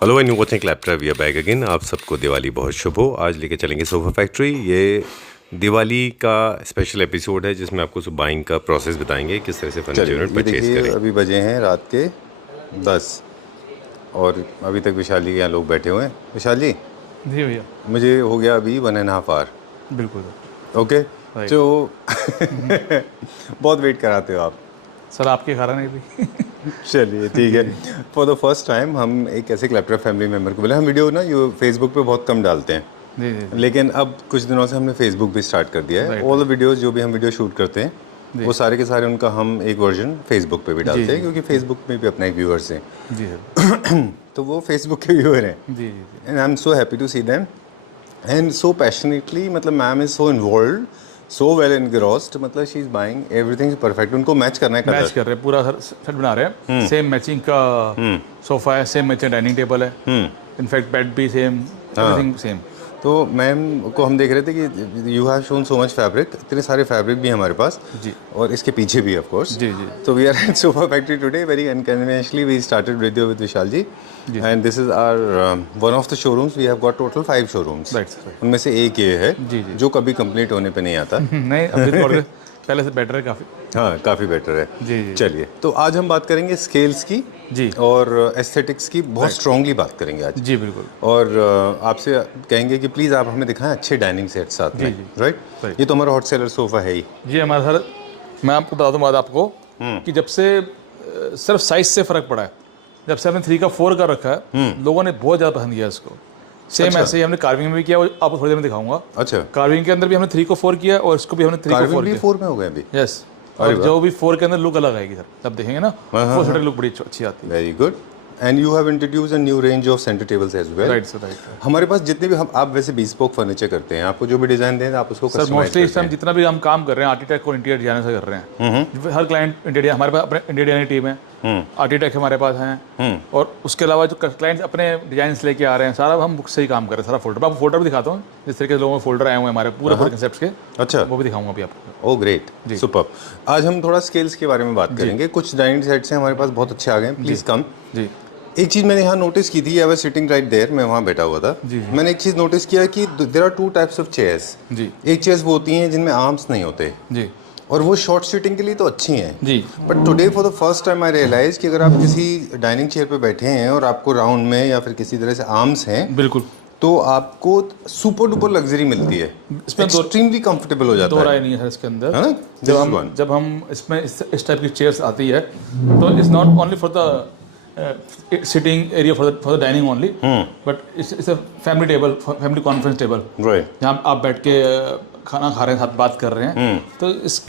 Hello and watching Clapter we are back again. आप सबको दिवाली बहुत शुभ हो। आज लेके चलेंगे सोफ़ा फैक्ट्री। ये दिवाली का स्पेशल एपिसोड है जिसमें आपको बाइंग का प्रोसेस बताएंगे किस तरह से फर्नीचर यूनिट ये परचेज देखिए करें। अभी बजे हैं रात के 10 और अभी तक विशाली के यहाँ लोग बैठे हुए हैं। विशाली जी भैया, मुझे हो गया अभी 1.5 आवर। बिल्कुल ओके Right. तो बहुत वेट कराते हो आप। सर, आपके कारण है भी। चलिए ठीक है। फॉर द फर्स्ट टाइम हम एक ऐसे क्लैप्टर फैमिली मेम्बर को बोले। हम वीडियो ना ये फेसबुक पे बहुत कम डालते हैं, जी जी लेकिन अब कुछ दिनों से हमने फेसबुक भी स्टार्ट कर दिया है। Right, ऑल द वीडियोस जो भी हम वीडियो शूट करते हैं वो सारे के सारे उनका हम एक वर्जन फेसबुक पे भी डालते हैं, क्योंकि फेसबुक में भी अपना एक व्यूअर्स हैं। जी सर। तो वो फेसबुक के व्यूअर हैं जी जी जी and I am so happy to see them and so passionately. मतलब ma'am is so involve, so well engrossed. मतलब she is buying everything perfect. उनको मैच करना है मैच कलर। कर रहे हैं, पूरा सेट बना रहे हैं। सेम मैचिंग का सोफा है, सेम मैचिंग डाइनिंग टेबल है, इनफैक्ट बेड भी सेम, एवरीथिंग सेम। तो मैम को हम देख रहे थे कि you have shown so much fabric, इतने सारे फैब्रिक भी हमारे पास जी और इसके पीछे भी ऑफ कोर्स। जी जी तो we are at sofa factory today. Very inconveniently we started video with Vishal ji and this is our one of the showrooms. We have got total 5 showrooms. Right. उनमें से एक ये है जी, जी। जो कभी कंप्लीट होने पे नहीं आता। नहीं, अभी तो पहले से बेटर है काफ़ी। हाँ, काफ़ी बेटर है। जी जी चलिए, तो आज हम बात करेंगे स्केल्स की जी और एस्थेटिक्स की। बहुत स्ट्रांगली बात करेंगे आज। जी बिल्कुल। और आपसे कहेंगे कि प्लीज़ आप हमें दिखाएं अच्छे डाइनिंग सेट साथ में। जी। राइट। ये तो हमारा हॉट सेलर सोफ़ा है ही। जी हमारा सर, मैं आपको बता दूँ बात आपको कि जब से सिर्फ साइज से फ़र्क पड़ा है। जब से हमने 3 का 4 का रखा है, लोगों ने बहुत ज़्यादा पसंद किया इसको। सेम ऐसे ही हमने कार्विंग में भी किया, और आपको थोड़ी देर में दिखाऊंगा। अच्छा, कार्विंग के अंदर भी हमने 3 को 4 किया और इसको भी हमने 3 को 4 कार्विंग भी किया। 4 में हो गए अभी। यस, और जो भी 4 के अंदर लुक अलग आएगी सर, तब देखेंगे ना। 4 सीटर लुक बड़ी अच्छी आती है। Very good. And you have introduce a new range of centre tables as well. Right sir, right. हमारे पास जितने भी हम, आप वैसे bespoke फर्नीचर करते हैं, आपको जो भी डिज़ाइन दें आप उसको सर कस्टमाइज मोस्टली इस करते टाइम हैं। जितना भी हम काम कर रहे हैं आर्किटेक्ट और इंटीरियर डिजाइनर से कर रहे हैं। हर क्लाइंट इंटीरियर, हमारे पास अपने इंटीरियर डिजाइनर टीम है, आर्किटेक्ट हमारे पास हैं, और उसके अलावा जो क्लाइंट्स अपने डिजाइन लेके आ रहे हैं, सारा हम बुक से ही काम कर रहे हैं। सारा फोल्डर, आपको फोल्डर भी दिखाता हूँ, जिस तरीके से लोगों के फोल्डर आए हुए हैं हमारे पूरे कंसेप्ट के, अच्छा, वो भी दिखाऊंगा अभी आपको। ओ ग्रेट, सुपर। आज हम थोड़ा स्केल्स के बारे में बात करेंगे। कुछ डाइनिंग सेट्स हैं हमारे पास बहुत अच्छे आ गए हैं। प्लीज़ कम। जी एक चीज़ मैंने यहाँ नोटिस की थी, I was sitting right there, मैं वहाँ बैठा हुआ था। मैंने एक चीज़ नोटिस किया कि there are 2 types of chairs. जी एक चेयर्स वो होती हैं जिनमें आर्म्स नहीं होते, जी और वो शॉर्ट सीटिंग के लिए तो अच्छी हैं। जी but today for the first time I realize कि अगर आप किसी डाइनिंग चेयर पे बैठे हैं और आपको राउंड में या फिर किसी तरह से आर्म्स हैं, बिल्कुल। तो आपको सुपर डुपर लग्जरी मिलती है। इसमें एक्सट्रीमली कंफर्टेबल हो जाता दो है, राय नहीं है सर इसके अंदर। है ना? जब हम इसमें इस टाइप की चेयर्स आती है, तो it's not only for the sitting area for the dining only, but it's a family table, family conference table, right. जहाँ आप बैठ के खाना खा रहे हैं, साथ बात कर रहे हैं। तो इस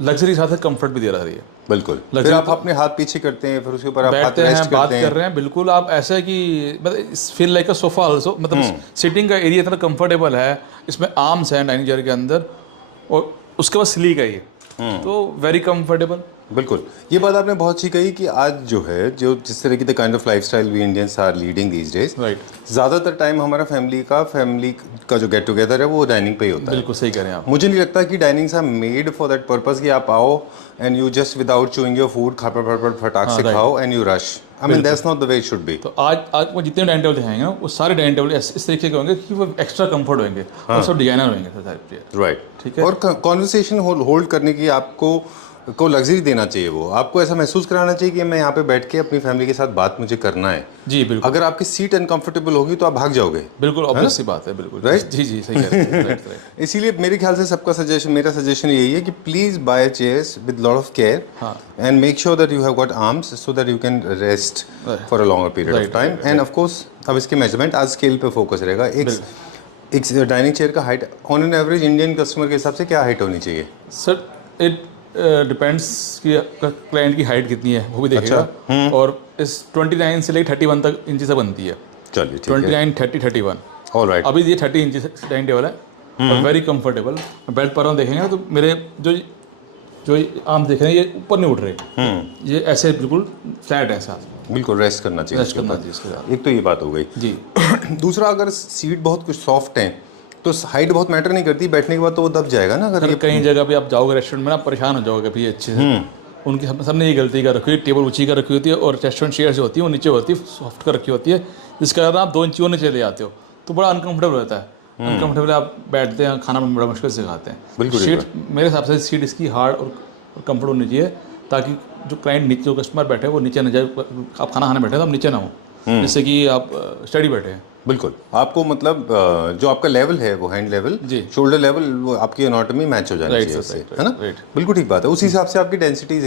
लग्जरी साथ कंफर्ट भी दे रही है। बिल्कुल। फिर आप अपने हाथ पीछे करते हैं, फिर उसके ऊपर आप हाथ बैठते रेस्ट हैं, बात करते हैं। कर रहे हैं, बिल्कुल आप ऐसा है कि मतलब फील लाइक अ सोफा आल्सो। मतलब सिटिंग का एरिया इतना कंफर्टेबल है, इसमें आर्म्स हैं डाइनिंग चेयर के अंदर, और उसके बाद स्लीक है ये, तो वेरी कंफर्टेबल। बिल्कुल, ये बात आपने बहुत अच्छी कही कि आज जो है, जो जिस तरह की the kind of lifestyle we Indians are leading these days, right, ज़्यादातर टाइम हमारा फैमिली का जो गेट टुगेदर है वो डाइनिंग पे ही होता है। बिल्कुल सही कह रहे हैं आप। मुझे नहीं लगता कि dinings are made for that purpose कि आप आओ and you just without chewing your food खट फटाक से खाओ and you rush. I mean that's not the way it should be. तो आज वो जितने डाइनिंग टेबल दिखाएंगे ना, वो सारे डाइनिंग टेबल इस तरीके के होंगे कि वो एक्स्ट्रा कंफर्ट होंगे, और सब डिजाइनर होंगे सारे। राइट, ठीक है। और कॉन्वर्सेशन होल्ड करने की आपको लग्जरी देना चाहिए। वो आपको ऐसा महसूस कराना चाहिए कि मैं यहाँ पे बैठ के अपनी फैमिली के साथ बात मुझे करना है। जी बिल्कुल। अगर आपकी सीट अनकंफर्टेबल होगी तो आप भाग जाओगे। बिल्कुल ऑब्वियस सी बात है, बिल्कुल। Right? जी जी सही कह रहे हैं। Right right. इसीलिए मेरे ख्याल से मेरा सजेशन यही है कि please buy chairs with lot of care and make sure that you have got arms so that you can rest for a longer period of time. And of course अब इसके मेजरमेंट आज scale पे focus रहेगा। एक dining chair का height on an average Indian customer के हिसाब से क्या हाइट होनी चाहिए? सर इट डिपेंड्स कि क्लाइंट की हाइट कितनी है, वो भी देखेगा। और इस 29 से लेकर 31 तक इंची से बनती है। चलिए ठीक है। 29, 30, 31। ऑलराइट। अभी ये 30 इंची डाइनिंग टेबल है, और वेरी कंफर्टेबल। बेल्ट पर हम देखेंगे ना, तो मेरे जो आर्म देख रहे हैं ये ऊपर नहीं उठ रहे, ये ऐसे बिल्कुल फ्लैट है साथ। बिल्कुल रेस्ट करना चाहिए। रेस्ट करना चाहिए इसके साथ। एक तो ये बात हो गई जी। दूसरा, अगर सीट बहुत कुछ सॉफ्ट है तो हाइट बहुत मैटर नहीं करती, बैठने के बाद तो वो दब जाएगा ना। अगर सर ये कई जगह पे आप जाओगे रेस्टोरेंट में ना, परेशान हो जाओगे कभी अच्छे से, उनकी सबने ये गलती कर रखी है, टेबल ऊंची कर रखी होती है और रेस्टोरेंट चेयर जो होती है वो नीचे होती है, सॉफ्ट कर रखी होती है, जिसका अगर आप 2 इंची नीचे ले आते हो तो बड़ा अनकंफर्टेबल रहता है। अनकंफर्टेबल आप बैठते हैं, खाना बड़ा मुश्किल से खाते हैं। बिल्कुल सीट मेरे हिसाब से सीट इसकी हार्ड और कंफर्ट होनी चाहिए, ताकि जो क्लाइंट नीचे, जो कस्टमर बैठे हैं वो नीचे न जाए, आप खाना खाने बैठे तो आप नीचे ना हो, जिससे कि आप स्टडी बैठे हैं। बिल्कुल, आपको मतलब जो आपका लेवल है वो हैंड लेवल, शोल्डर लेवल, वो आपकी एनाटॉमी मैच हो जानी चाहिए उससे, है ना? बिल्कुल ठीक बात है। उसी हिसाब से आपकी डेंसिटी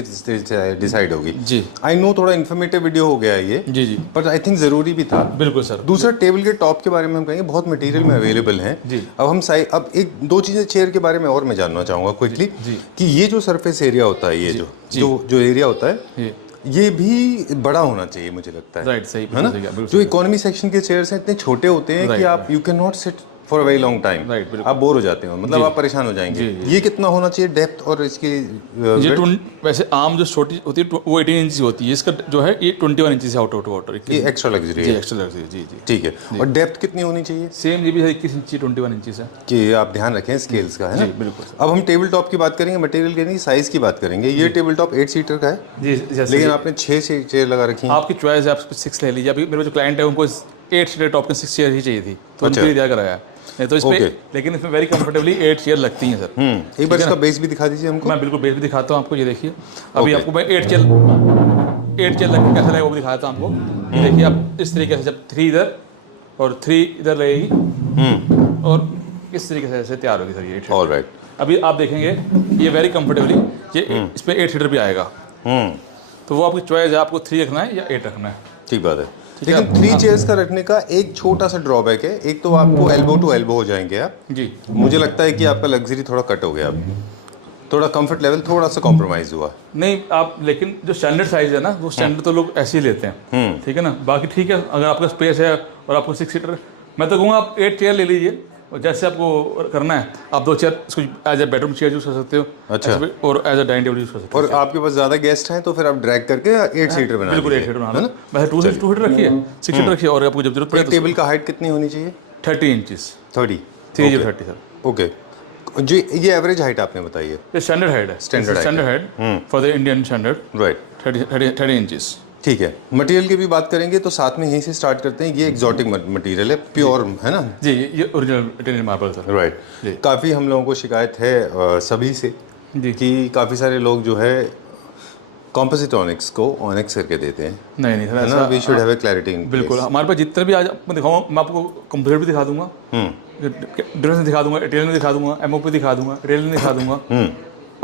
डिसाइड होगी। जी आई नो थोड़ा इन्फॉर्मेटिव वीडियो हो गया है ये, जी बट आई थिंक ज़रूरी भी था। बिल्कुल सर। दूसरा, टेबल के टॉप के बारे में हम कहेंगे, बहुत मटेरियल में अवेलेबल हैं। अब हम अब एक दो चीज़ें चेयर के बारे में और मैं जानना चाहूँगा क्विकली, कि ये जो सरफेस एरिया होता है, ये जो एरिया होता है, ये भी बड़ा होना चाहिए मुझे लगता है। राइट, सही है ना? जो इकोनॉमी सेक्शन के चेयर्स हैं इतने छोटे होते हैं कि आप you can not sit for a very long time, आप बोर हो जाते हो, मतलब आप परेशान हो जाएंगे। ये कितना होना चाहिए डेप्थ और इसकी ये वैसे आम जो छोटी होती है वो 18 इंच होती है, इसका जो है ये 21 इंच से आउट वाटर, ये एक्स्ट्रा लग्जरी है। एक्स्ट्रा लग्जरी, जी जी ठीक है। और डेप्थ कितनी होनी चाहिए? सेम, ये भी 21 इंच 21 इंच है, कि आप ध्यान रखें स्केल्स का, है ना? बिल्कुल। अब हम टेबल टॉप की बात करेंगे, मटेरियल की नहीं, साइज की बात करेंगे। ये टेबल टॉप 8 सीटर का है जी, लेकिन आपने 6 चेयर लगा रखी है। आपकी चॉइस है, आप 6 ले लीजिए। अभी मेरे जो क्लाइंट है उनको 8 सीटर टॉप के 6 चेयर ही चाहिए थी, तो उनके लिए दिया कराया नहीं तो इसमें, लेकिन इसमें वेरी कंफर्टेबली 8 चेयर लगती हैं सर। एक बार इसका बेस भी दिखा दीजिए हमको। मैं बिल्कुल बेस भी दिखाता हूँ आपको, ये देखिए। अभी आपको मैं 8 चेयर लग के कैसा लगेगा वो भी दिखाता हूँ आपको। देखिए आप इस तरीके से, जब 3 इधर और 3 इधर लगेगी और इस तरीके से ऐसे तैयार होगी सर ये 8 सीटर। ऑलराइट। अभी आप देखेंगे ये वेरी कंफर्टेबली ये इस पर 8 सीटर भी आएगा, तो वो आपकी चॉइस है, आपको 3 रखना है या 8 रखना है। ठीक बात है। लेकिन 3 चेयर्स का रखने का एक छोटा सा ड्रॉबैक है, एक तो आपको एल्बो टू एल्बो हो जाएंगे आप जी। मुझे लगता है कि आपका लग्जरी थोड़ा कट हो गया, अब थोड़ा कंफर्ट लेवल थोड़ा सा कॉम्प्रोमाइज हुआ। नहीं आप, लेकिन जो स्टैंडर्ड साइज है ना, वो स्टैंडर्ड तो लोग ऐसे ही लेते हैं, ठीक है ना? बाकी ठीक है, अगर आपका स्पेस है और आपको 6 सीटर, मैं तो कहूँगा आप 8 चेयर ले लीजिए, और जैसे आपको करना है आप 2 चेयर इसको as a bedroom chair use कर सकते हो। अच्छा। और as a dining table use कर सकते हो। और आपके पास ज़्यादा गेस्ट हैं तो फिर आप ड्रैग करके 8 सीटर बना बिल्कुल 8 सीटर बना लो। वैसे 2 सीटर रखिए, 6 सीटर रखिए, और आपको जब जरूरत पड़े टेबल का हाइट कितनी होनी चाहिए? 30 इंचेस 30 सर। ओके जी। ये एवरेज हाइट आपने बताई है? ये स्टैंडर्ड हाइट है, standard height for the Indian standard, right. 30 inches. ठीक है। मटेरियल की भी बात करेंगे तो साथ में यहीं से स्टार्ट करते हैं। ये एग्जॉटिक मटेरियल है, प्योर, है ना? जी, ये original Italian marble sir. Right. काफ़ी हम लोगों को शिकायत है सभी से कि काफ़ी सारे लोग जो है कॉम्पोजिट ऑनिक्स को ऑनिक्स करके देते हैं। नहीं सर, है ना? We should have a clarity. बिल्कुल, हमारे पास जितने भी आज मैं दिखाऊंगा, मैं आपको कंप्यूटर भी दिखा दूंगा, डिफरेंस दिखा दूंगा, इटालियन दिखा दूंगा, एमओपी दिखा दूंगा, इटालियन दिखा दूंगा,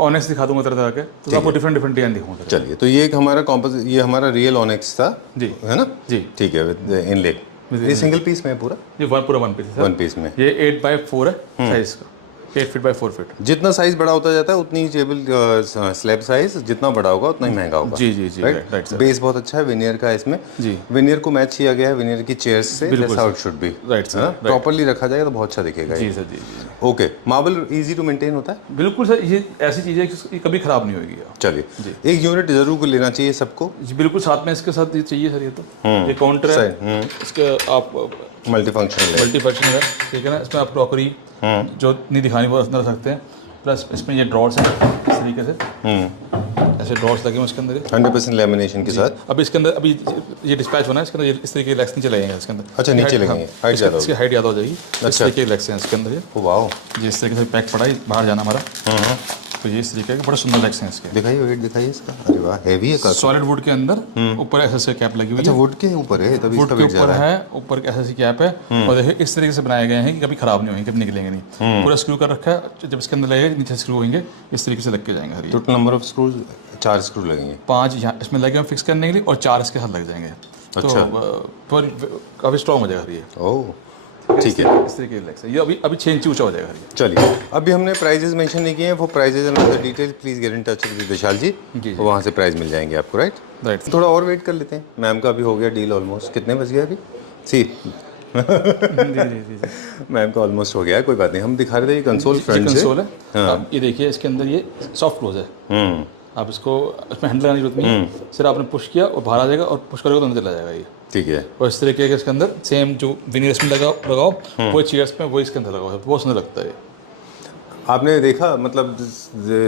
ऑनेक्स दिखा दूंगा, तरह के, तो आपको डिफरेंट डिजाइन दिखाऊंगा। चलिए, तो ये एक हमारा कॉम्पोजिट, ये हमारा रियल ऑनिक्स था जी, है ना? जी ठीक है, विद इनले। ये सिंगल पीस में है पूरा? ये पूरा 1 पीस है, 1 पीस में। ये 8x4 है साइज का, 8 फीट बाय 4 फीट। जितना साइज बड़ा होता जाता है उतनी ही टेबल स्लैब साइज जितना बड़ा होगा उतना ही महंगा होगा। जी जी जी, राइट सर। बेस बहुत अच्छा है विनियर का इसमें। जी, विनियर को मैच किया गया है विनियर की चेयर्स से, that's how it should be. Right sir, properly रखा जाएगा तो बहुत अच्छा दिखेगा। जी सर, जी। Okay. Marble easy to maintain होता है? बिल्कुल सर, ये ऐसी चीज़ है कि ये कभी खराब नहीं होगी। चलिए, एक यूनिट जरूर लेना चाहिए सबको। जी बिल्कुल, साथ में इसके साथ ये चाहिए सर। ये तो ये काउंटर है, इसके आप मल्टीफंक्शनल है, ठीक है ना? इसमें आप क्रॉकरी जो नहीं दिखानी वो अंदर रख सकते हैं, प्लस इसमें ये ड्रॉर्स हैं इस तरीके से, ऐसे ड्रॉर्स लगे हुए इसके अंदर 100% लेमिनेशन के साथ। अब इसके अंदर अभी ये डिस्पैच होना है, इसके अंदर इस तरीके के लेग्स नीचे लगेंगे इसके अंदर। अच्छा, नीचे लगेंगे, हाइट ज़्यादा इसकी हाइट ज़्यादा हो जाएगी। इस तरीके के लेग्स हैं इसके अंदर, ये वाओ, ये इस तरीके से पैक पड़ा है, बाहर जाना हमारा, तो ये इस तरीके के बड़े सुंदर लेग्स हैं इसके। दिखाइए, वेट दिखाइए इसका। अरे वाह, हेवी है काफी। सॉलिड वुड के अंदर ऊपर ऐसे कैप लगी हुई है। अच्छा, वुड के ऊपर है, तभी वुड इसका के वेट ऊपर ज़्यादा है। ऊपर ऐसी कैप है, और देखिए इस तरीके से बनाए गए हैं कि कभी खराब नहीं होंगे, कभी निकलेंगे नहीं। पूरा स्क्रू कर रखा है, जब इसके अंदर लगेगा नीचे स्क्रू होंगे, इस तरीके से लग के जाएंगे। Total number of screws 4 screw लगेंगे। 5 यहाँ इसमें लगे हुए फिक्स करने के लिए, और 4 इसके साथ लग जाएंगे। अच्छा। तो काफ़ी स्ट्रॉन्ग हो जाएगा ये। ओह, ठीक है। इस तरीके के लेग्स हैं, ये अभी 6 इंच ऊंचा हो जाएगा ये। चलिए, अभी हमने प्राइजेस मेंशन नहीं किए हैं, वो prices and other detail please get in touch with Vishal ji, तो वहाँ से प्राइस मिल जाएंगे आपको। राइट। थोड़ा और वेट कर लेते हैं। मैम का भी हो गया डील ऑलमोस्ट। कितने बज गए अभी? सी मैम का ऑलमोस्ट हो गया है, कोई बात नहीं। हम दिखा रहे थे कंसोल फ्रंट से। कंसोल है, अब ये देखिए इसके अंदर ये सॉफ्ट क्लोज है। आप इसको इसमें हैंडल लगाने की जरूरत नहीं है, सिर्फ आपने पुश किया और बाहर आ जाएगा, और पुश करोगे तो अंदर चला जाएगा ये। ठीक है। और इस तरीके के इसके अंदर सेम जो विनियर में लगाओ वो चेयर्स में वो इसके अंदर लगाओ, बहुत सुंदर लगता है। आपने देखा मतलब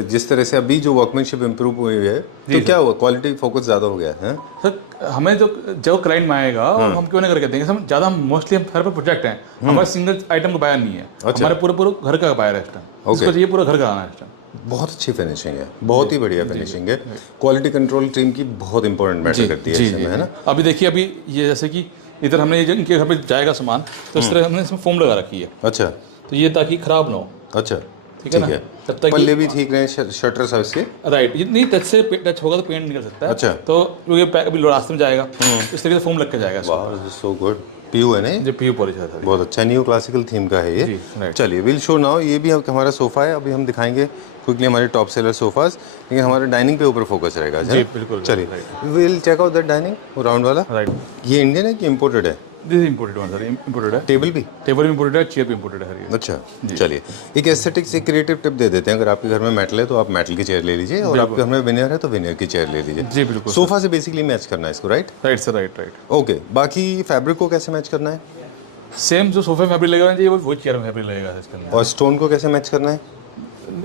जिस तरह से अभी जो वर्कमैनशिप इम्प्रूव हुई है तो क्या हुआ, क्वालिटी फोकस ज़्यादा हो गया है? सर हमें जो क्लाइंट में आएगा और हम क्यों नहीं करके देंगे, हम ज़्यादा मोस्टली हम घर पर प्रोजेक्ट हैं, हमारे सिंगल आइटम का बायर नहीं है, हमारे पूरे घर का बायर है इस टाइम, उसको चाहिए पूरा घर का आना है इस टाइम। बहुत अच्छी फिनिशिंग है, बहुत ही बढ़िया फिनिशिंग है। क्वालिटी कंट्रोल टीम की बहुत इंपॉर्टेंट मैटर करती है इसमें, है ना? अभी देखिए, अभी ये जैसे कि इधर हमने ये इनके घर पे जाएगा सामान, तो इस तरह हमने इसमें फोम लगा रखी है, अच्छा, तो ये ताकि खराब ना हो। अच्छा, ठीक है ना? तब तक पल्ले भी ठीक रहे, शटर सब इसके राइट, ये नहीं टच होगा तो पेंट निकल सकता है। अच्छा, तो ये अभी रास्ते में जाएगा, इस तरीके से फोम लग के जाएगा। वाह, सो गुड। पीयू है ना ये? जो पीयू पॉलिश है बहुत अच्छा, न्यू क्लासिकल थीम का है ये। चलिए विल शो नाउ, ये भी हमारा सोफ़ा है, अभी हम दिखाएंगे क्विकली हमारे टॉप सेलर सोफाज, लेकिन हमारे डाइनिंग पे ऊपर फोकस रहेगा। जी बिल्कुल। चलिए will check out that dining, वो राउंड वाला। राइट, ये इंडियन है कि इम्पोर्टेड है? This is imported one sir, imported है। टेबल भी इम्पोर्टेड है, चेयर भी इम्पोर्टेड है ये। अच्छा, चलिए एक एस्थेटिक्स, एक क्रिएटिव टिप दे देते हैं। अगर आपके घर में मेटल है तो आप मेटल की चेयर ले लीजिए, और आपके घर में विनियर है तो विनियर की चेयर ले लीजिए। जी बिल्कुल। सोफा से बेसिकली मैच करना है इसको, right? Right sir, right. Okay, बाकी फैब्रिक को कैसे मैच करना है? सेम जो सोफे फैब्रिक लगेगा चाहिए वो चेयर में फैब्रिक लगेगा इसके अंदर। और स्टोन को कैसे मैच करना है?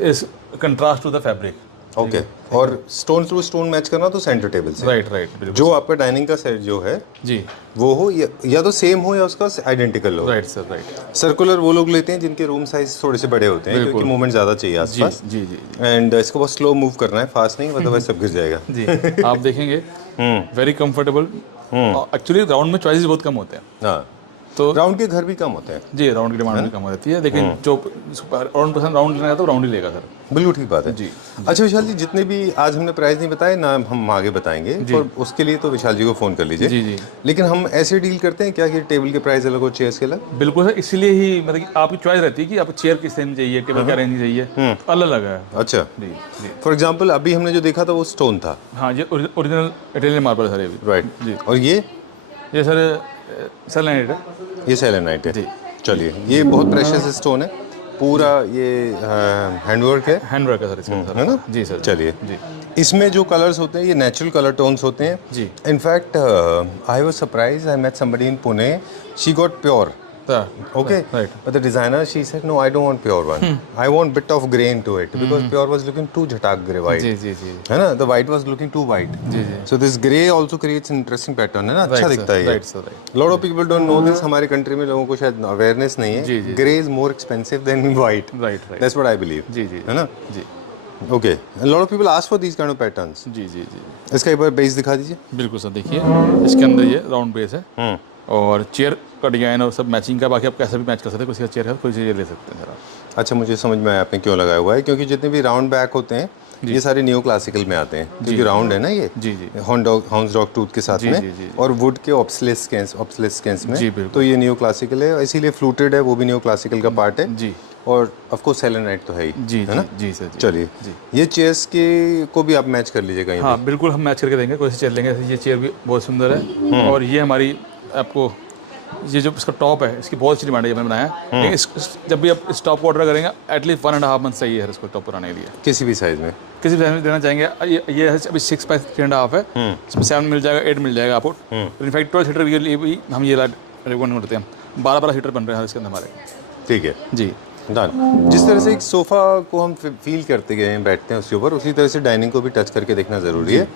इस contrast to the fabric. Okay, और स्टोन टू स्टोन मैच करना तो सेंटर टेबल से। राइट बिल्कुल। जो आपका डाइनिंग का सेट जो है जी, वो हो या तो सेम हो या उसका आइडेंटिकल हो। Right sir, right. सर्कुलर वो लोग लेते हैं जिनके रूम साइज थोड़े से बड़े होते हैं, क्योंकि मूवमेंट ज़्यादा चाहिए आसपास। जी। एंड इसको बहुत स्लो मूव करना है, फास्ट नहीं, अदरवाइज सब गिर जाएगा। जी, आप देखेंगे वेरी कंफर्टेबल। एक्चुअली राउंड में चॉइसेस बहुत कम होते हैं। हाँ, तो राउंड के घर भी कम होते हैं। जी, राउंड की डिमांड भी कम हो जाती है, लेकिन जो राउंड पसंद राउंड लेना है तो राउंड ही लेगा सर। बिल्कुल ठीक बात है जी। अच्छा विशाल जी, जितने भी आज हमने प्राइस नहीं बताए ना, हम आगे बताएंगे, और उसके लिए तो विशाल जी को फ़ोन कर लीजिए। जी। लेकिन हम ऐसे डील करते हैं क्या कि टेबल के प्राइस अलग हो, चेयर्स के अलग? बिल्कुल सर, इसीलिए ही मतलब कि आपकी चॉइस रहती है कि आपको चेयर किस रेंज चाहिए, टेबल क्या रेंज चाहिए, अलग अलग है। अच्छा, जी। फॉर एग्जाम्पल अभी हमने जो देखा था वो स्टोन था। हाँ, ये ओरिजिनल इटालियन मार्बल है सर, ये भी। राइट जी। और ये सर सेलेनाइट है। ये सेलेनाइट है। जी। चलिए, ये बहुत प्रेशियस स्टोन है, पूरा ये हैंडवर्क है। हैंडवर्क है सर इसका, है ना? जी सर। चलिए, जी। इसमें जो कलर्स होते हैं ये नेचुरल कलर टोन्स होते हैं। जी। In fact I was surprise, I met somebody in Pune, she got pure. Okay, right. But the designer, she said, no, I don't want pure one. I want bit of gray into it because pure was looking too jhatak gray white. जी। है ना? The white was looking too white. Ji. So this gray also creates an interesting pattern, है ना? अच्छा दिखता है ये। Right sir, right. Lot of people don't know this. हमारे country में लोगों को शायद अवेयरनेस नहीं है। जी। Gray is more expensive than white. Right. That's what I believe. जी। है ना? जी। Okay. A lot of people ask for these kind of patterns. जी। इसका एक बार बेस दिखा दीजिए। बिल्कुल सर, देखिए इसके अंदर ये राउंड बेस है, और चेयर का डिजाइन और सब मैचिंग का, बाकी आप कैसे भी मैच कर सकते हैं, किसी का चेयर है कोई चेयर ले सकते हैं सर आप। अच्छा, मुझे समझ में आया आपने क्यों लगाया हुआ है, क्योंकि जितने भी राउंड बैक होते हैं ये सारे न्यू क्लासिकल में आते हैं, क्योंकि राउंड है ना ये। जी। हॉर्न डॉग टूथ के साथ में, जी। और वुड के ऑप्सलेस्केंस में। जी, बिल्कुल। तो ये न्यू क्लासिकल है, इसीलिए फ्लूटेड है, वो भी न्यू क्लासिकल का पार्ट है। जी। और ऑफ कोर्स सेलेनाइट तो है ही, जी है ना? जी सर। चलिए, ये चेयर्स के को भी आप मैच कर लीजिए कहीं। हाँ बिल्कुल, हम मैच करके देंगे, कोई सी चेयर लेंगे। ये चेयर भी बहुत सुंदर है, और ये हमारी आपको ये जो इसका टॉप है, इसकी बहुत अच्छी डिमांड है, मैंने बनाया। लेकिन जब भी आप इस टॉप को ऑर्डर करेंगे एटलीस्ट 1.5 मंथ चाहिए है इसको टॉप बनाने के लिए। किसी भी साइज में देना चाहेंगे। ये अभी 6 बाय 3.5 है, इसमें 7 मिल जाएगा, 8 मिल जाएगा आपको। इनफैक्ट 12 सीटर के लिए भी हम ये रिकमेंड करते हैं। 12 सीटर बन रहे हैं इसके अंदर हमारे। ठीक है, जी डन। जिस तरह से एक सोफ़ा को हम फील करते गए हैं, बैठते हैं उसके ऊपर, उसी तरह से डाइनिंग को भी टच करके देखना ज़रूरी है।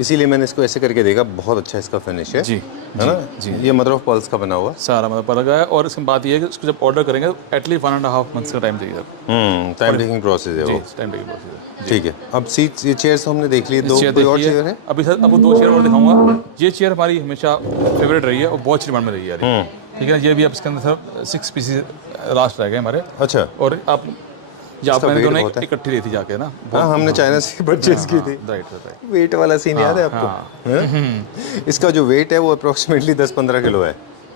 इसीलिए मैंने इसको ऐसे करके देखा, बहुत अच्छा इसका फिनिश है। जी, है ना? जी। ये मदर ऑफ पर्ल्स का बना हुआ सारा मतलब पड़ गया है, और इसकी बात ये है कि उसको जब ऑर्डर करेंगे तो एटलीस्ट 1.5 मंथ्स का टाइम चाहिए सर। टाइम टेकिंग प्रोसेस है वो। टाइम टेकिंग प्रोसेस है। ठीक है, अब सीट्स, ये चेयर्स हमने देख लिए, दो कोई और चेयर है? अभी सर आपको 2 चेयर और दिखाऊंगा। ये चेयर हमारी हमेशा फेवरेट रही है और बहुत अच्छी डिमांड में रही है यार। ठीक है ना? ये भी आप इसके अंदर सर 6 पीसेस लास्ट रह गए हमारे। अच्छा, और आप मैंने दोनों इकट्ठी ली थी जाके ना। हाँ, हमने चाइना से परचेज की थी। राइट। वेट वाला सीन याद है आपको? इसका जो वेट है वो अप्रोक्सीमेटली 10-15 किलो है।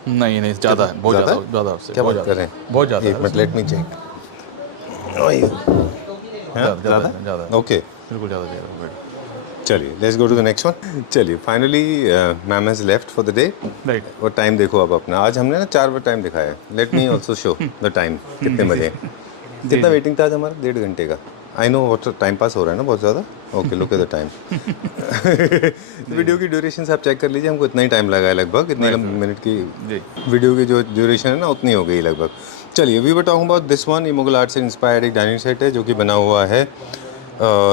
नहीं ज़्यादा है, बहुत ज़्यादा उससे। क्या बात कर रहे हैं? बहुत ज़्यादा। एक मिनट, लेट मी चेक। ज़्यादा। ओके, बिल्कुल ज़्यादा। चलिए, let's go to the next one. चलिए, finally ma'am has left for the day. Right. और टाइम देखो अब अपना, आज हमने ना 4 बार टाइम दिखाया है। Let me also show the time, कितने बजे। कितना वेटिंग था आज हमारा? 1.5 घंटे का। I know what time pass हो रहा है ना बहुत ज़्यादा. Okay, look at the time. Video की ड्यूरेशन से आप चेक कर लीजिए, हमको इतना ही टाइम लगा है लगभग, इतने मिनट की वीडियो की जो ड्यूरेशन है ना उतनी हो गई लगभग. चलिए, we were talking about this one. ये मुगल आर्ट से इंस्पायर्ड एक डाइनिंग सेट है जो कि बना हुआ है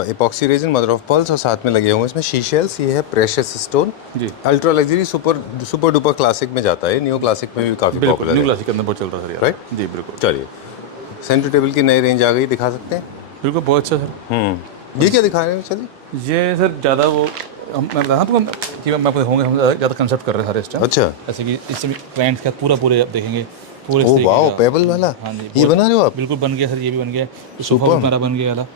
epoxy resin, mother of pearls, और साथ में लगे हुए हैं इसमें शीशेल्स. ये है प्रेशियस स्टोन. जी. Ultra luxury super duper classic में जाता है. न्यू क्लासिक में भी काफ़ी पॉपुलर न्यू है. क्लासिक के अंदर बहुत चल रहा है सर. राइट. जी बिल्कुल. चलिए, सेंटर टेबल की नई रेंज आ गई, दिखा सकते हैं. बिल्कुल बहुत अच्छा सर. ये क्या दिखा रहे हैं? चलिए. ये सर ज़्यादा वो मैं बताता आपको कि मैं आपको होंगे, हम ज़्यादा कंसेप्ट कर रहे हैं सारे इस टाइम. अच्छा. जैसे कि इसमें क्लाइंट्स का पूरे आप देखेंगे पूरे. ओ वाओ, पेबल वाला. हाँ जी, ये बना रहे हो आप? बिल्कुल बन गया सर. ये भी बन गया. सोफा हमारा बन गया वाला.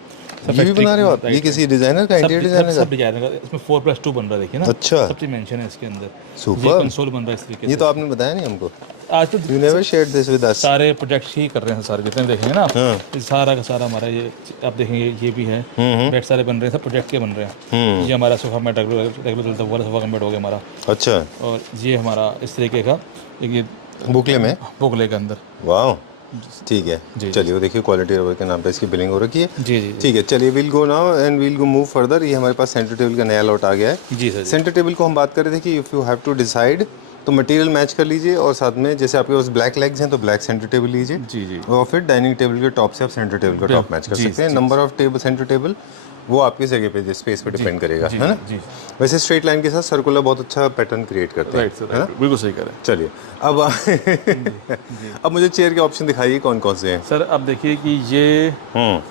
ये भी बना रहे हो आप? ये किसी डिजाइनर का, इंटीरियर डिजाइनर का? सब डिजाइनर का. इसमें 4+2 बन रहा है, देखिए ना. अच्छा. सब चीज़ मेंशन है इसके अंदर. सुपर. ये कंसोल बन रहा है इस तरीके ये से. तो आपने बताया नहीं हमको. आज तो you never shared this with us. सारे प्रोजेक्ट्स ही कर रहे हैं सारे, जितने देखेंगे ना आप. ये सारा का सारा हमारा ये आप देखेंगे, ये भी है. बेड सारे बन रहे हैं, सब प्रोजेक्ट के बन रहे हैं. ये हमारा सोफा मैट रेगुलर चलता हुआ सोफा का बेड हो गया हमारा. अच्छा. और ये हमारा इस तरीके का ये बुकले में, बोगले के अंदर. वाओ, ठीक है. चलिए, वो देखिए क्वालिटी रबर के नाम पे इसकी बिलिंग हो रखी है. जी जी ठीक है. चलिए, will go now and will go move further. ये हमारे पास सेंटर टेबल का नया लॉट आ गया है. जी सर. सेंटर टेबल को हम बात कर रहे थे कि if you have to decide तो मटेरियल मैच कर लीजिए, और साथ में जैसे आपके पास ब्लैक लेग्स हैं तो ब्लैक सेंटर टेबल लीजिए. जी जी. और फिर डाइनिंग टेबल के टॉप से आप सेंटर टेबल का टॉप मैच कर सकते हैं. Number of table centre table वो आपकी जगह पे, स्पेस पे डिपेंड करेगा, है ना. जी. वैसे स्ट्रेट लाइन के साथ सर्कुलर बहुत अच्छा पैटर्न क्रिएट करते हैं. राइट सर, बिल्कुल सही कह रहे हैं. चलिए, अब मुझे चेयर के ऑप्शन दिखाइए कौन कौन से हैं. सर अब देखिए कि ये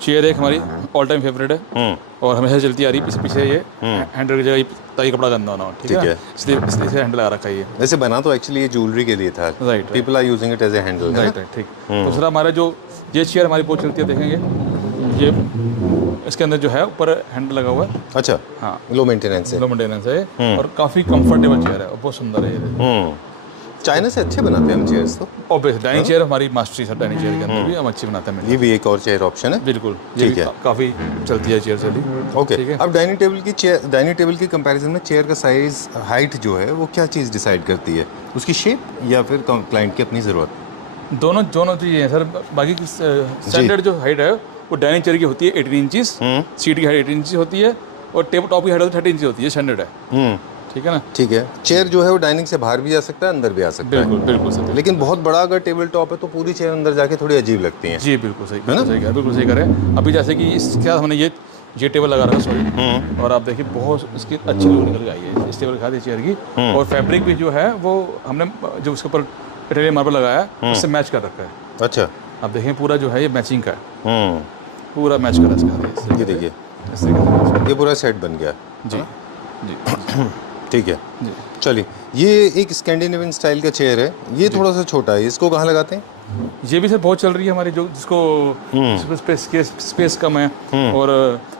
चेयर एक हमारी ऑल टाइम फेवरेट है और हमेशा चलती आ रही है. पीछे ये हैंडल की जगह ताकि कपड़ा गंदा होना हो. ठीक है. इसलिए हैंडल लगा रखा है ये. वैसे बना तो एक्चुअली ये ज्वेलरी के लिए था. Right. People are using it as a handle. Right. ठीक. तो सर हमारा जो ये चेयर हमारी बहुत चलती है, देखेंगे ये इसके अंदर जो है ऊपर हैंडल लगा हुआ है. अच्छा. हाँ. लो मेंटेनेंस है. लो मेंटेनेंस है और काफ़ी कंफर्टेबल चेयर है और बहुत सुंदर है ये. चाइना से अच्छे बनाते हैं हम चेयर्स तो. ऑब्वियस डाइनिंग चेयर हमारी मास्टरी सर. डाइनिंग चेयर के अंदर भी हम अच्छी बनाते हैं. ये भी एक और चेयर ऑप्शन है. बिल्कुल. ये भी काफ़ी चलती है चेयर चली. ओके. अब डाइनिंग टेबल की कंपैरिजन में चेयर का साइज, हाइट जो है वो क्या चीज़ डिसाइड करती है? उसकी शेप या फिर क्लाइंट की अपनी ज़रूरत? दोनों चीज़ें हैं सर. बाकी स्टैंडर्ड जो हाइट है वो डाइनिंग चेयर की होती है 18 इंचेस. सीट की हाइट 18 इंच होती है और टेबल टॉप की हाइट 30 इंच होती है. स्टैंडर्ड है. ठीक है ना. ठीक है. चेयर जो है वो डाइनिंग से बाहर भी जा सकता है, अंदर भी आ सकता है. बिल्कुल सर. लेकिन बहुत बड़ा अगर टेबल टॉप है तो पूरी चेयर अंदर जाके थोड़ी अजीब लगती है. जी बिल्कुल सही. बिल्कुल सही करें. अभी जैसे कि इसके साथ हमने ये टेबल लगा रखा है, सॉरी. और आप देखिए बहुत इसकी अच्छी लुक निकल के आई है इस टेबल के साथ चेयर की. और फैब्रिक भी जो है वो हमने जो उसके ऊपर इटालियन मार्बल लगाया है उससे मैच कर रखा है. अच्छा. आप देखें पूरा जो है ये मैचिंग का है. पूरा मैच कर रहा है इसके. ये देखिए, ये पूरा सेट बन गया. जी जी. ठीक है. चलिए, ये एक स्कैंडिनेवियन स्टाइल का चेयर है. ये थोड़ा सा छोटा है, इसको कहाँ लगाते हैं? ये भी सर बहुत चल रही है हमारी, जो जिसको स्पेस कम है और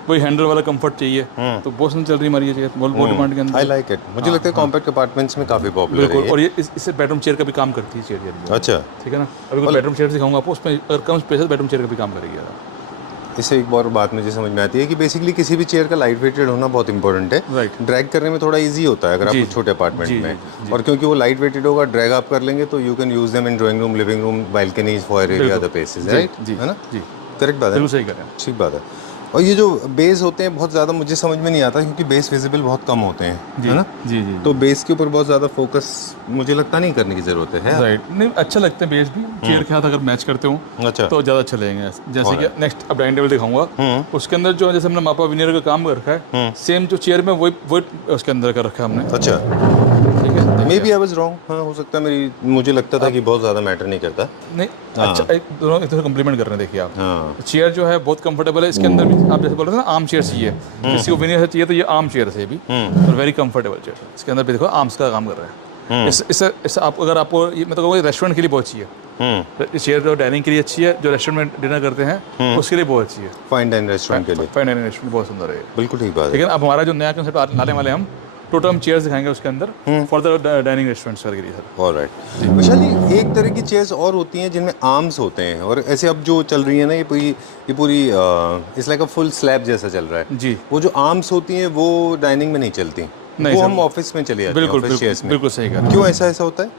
वही हैंडल वाला कंफर्ट चाहिए. तो बहुत सुंदर चल रही है हमारी ये चेयर. बहुत डिमांड के अंदर. I like it. मुझे लगता है कॉम्पैक्ट अपार्टमेंट्स में काफ़ी पॉपुलर है. और ये इससे बेडरूम चेयर का भी काम करती है चेयर. अच्छा. ठीक है ना. अभी बेडरूम चेयर दिखाऊंगा आपको, उसमें अगर कम स्पेस है बेडरूम चेयर का भी काम करेगी. इससे एक बार बात मुझे समझ में आती है कि बेसिकली किसी भी चेयर का लाइट वेटेड होना बहुत इंपॉर्टेंट है. राइट. ड्रैग करने में थोड़ा इजी होता है अगर आप छोटे अपार्टमेंट में. और क्योंकि वो लाइट वेटेड होगा, ड्रैग आप कर लेंगे तो you can use them in drawing room, living room, balconies, foyer area, other places. Right. है ना. जी. करेक्ट बात है. बिल्कुल सही कह रहे हैं. ठीक बात है. और ये जो बेस होते हैं बहुत ज़्यादा मुझे समझ में नहीं आता क्योंकि बेस विजिबल बहुत कम होते हैं. है ना. जी जी. तो बेस के ऊपर बहुत ज़्यादा फोकस मुझे लगता नहीं करने की ज़रूरत है. राइट. नहीं, अच्छा लगता है बेस भी. चेयर के साथ अगर मैच करते हो अच्छा तो ज़्यादा अच्छा लगेंगे. जैसे कि नेक्स्ट अब डाइनिंग टेबल दिखाऊंगा, उसके अंदर जो जैसे हमने मापा विनियर का काम कर रखा है, सेम जो चेयर में वही उसके अंदर कर रखा है हमने. अच्छा. ठीक है. Maybe I was wrong. हाँ, हो सकता है मुझे लगता था कि बहुत ज़्यादा मैटर नहीं करता. नहीं. अच्छा, दोनों एक दूसरे कम्प्लीमेंट कर रहे हैं. देखिए आप, चेयर जो है बहुत कंफर्टेबल है. इसके अंदर भी आप जैसे बोल रहे थे ना, आर्म चेयर चाहिए, किसी को विनियर से चाहिए तो ये आर्म चेयर है भी. और वेरी कंफर्टेबल चेयर. इसके अंदर भी देखो आर्म्स का काम कर रहा है. इससे आप अगर आपको मैं तो कहूँगा रेस्टोरेंट के लिए बहुत अच्छी है. चेयर जो डाइनिंग के लिए अच्छी है, जो रेस्टोरेंट में डिनर करते हैं उसके लिए बहुत अच्छी है. फाइन डाइनिंग रेस्टोरेंट के लिए. फाइन डाइनिंग रेस्टोरेंट बहुत सुंदर है. बिल्कुल ठीक बात है. लेकिन अब हमारा जो नया कंसेप्ट लाने वाले हम टोटल हम चेयर्स दिखाएंगे उसके अंदर फॉर द डाइनिंग रेस्टोरेंट्स के लिए सर. ऑलराइट. विशाली, एक तरह की चेयर्स और होती हैं जिनमें आर्म्स होते हैं, और ऐसे अब जो चल रही है ना ये पूरी it's like a full slab जैसा चल रहा है. जी. वो जो आर्म्स होती हैं वो डाइनिंग में नहीं चलती. वो हम ऑफिस में चली जाती हैं. बिल्कुल सही कहा. क्यों ऐसा होता है?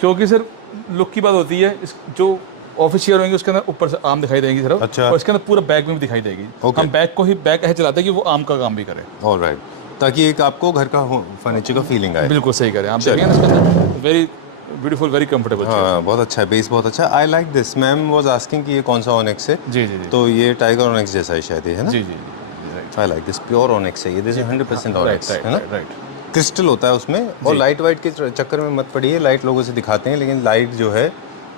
क्योंकि सर लुक की बात होती है. जो ऑफिस चेयर होंगी, उसके अंदर ऊपर से आर्म दिखाई देगी सिर्फ, अच्छा। और इसके अंदर पूरा बैक में भी दिखाई देगी। Okay. हम बैक को ही बैक ऐसे चलाते हैं कि वो आर्म का काम भी करे। ऑलराइट, ताकि एक आपको घर का फर्नीचर का फीलिंग आए। बिल्कुल सही करें आप, देखिए ना इसके अंदर वेरी ब्यूटीफुल, वेरी कंफर्टेबल। हाँ, बहुत अच्छा है, बेस बहुत अच्छा है। आई like this. Ma'am was asking कि ये कौन सा ऑनेक्स है। जी जी जी तो ये टाइगर ऑनेक्स जैसा है शायद, ये है ना? जी जी right I like this, pure onyx है ये। दिस इज 100% ऑनेक्स, है ना? राइट। क्रिस्टल होता है उसमें। और लाइट वाइट के चक्कर में मत पड़िए, लाइट लोगों से दिखाते हैं, लेकिन लाइट जो है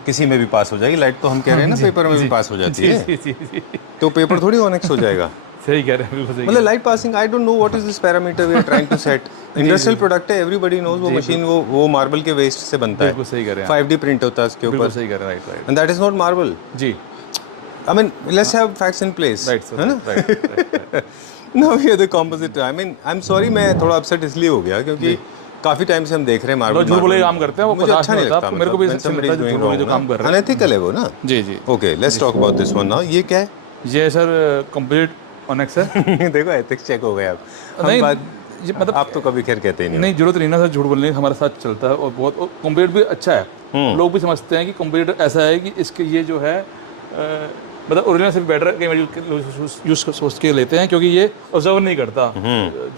किसी में भी पास हो जाएगी। लाइट तो हम कह रहे हैं ना पेपर में भी पास हो जाती है, तो पेपर थोड़ी ऑनेक्स हो जाएगा। सही कह रहे हैं, बिल्कुल सही। मतलब light passing, I don't know what is this parameter we are trying to set. Industrial product है, एवरीबडी नोज। वो मशीन वो मार्बल के वेस्ट से बनता है। बिल्कुल सही कह रहे हैं, 5D प्रिंट होता है उसके बिल्कुल ऊपर, सही कह रहे हैं। Right and that is not marble. जी I mean, let's have facts in place. Right है ना? Now we are the composite. I mean, I'm sorry, मैं थोड़ा upset इसलिए हो गया क्योंकि काफी टाइम से हम देख रहे हैं मार्बल। झूठ बोले काम करते हैं वो, मुझे पता अच्छा नहीं लगता। मेरे को भी when अच्छा somebody लगता is है doing झूठ बोले जो wrong काम कर रहे हैं। अनएथिकल है वो ना। जी जी। Okay, let's talk about this one now. ये क्या है? ये सर कंप्लीट ऑनेक्स है। देखो एथिक्स चेक हो गए आप। नहीं, बात ये मतलब आप तो कभी खैर कहते ही नहीं। नहीं, जरूरत नहीं ना सर झूठ बोलने की, हमारे साथ चलता है। और बहुत कंप्लीट भी अच्छा है, लोग भी समझते हैं कि कंप्लीट ऐसा है कि इसके ये जो है मतलब ओरिजिनल से भी बेटर कई बार यूज सोच के लेते हैं, क्योंकि ये ऑब्जर्व नहीं करता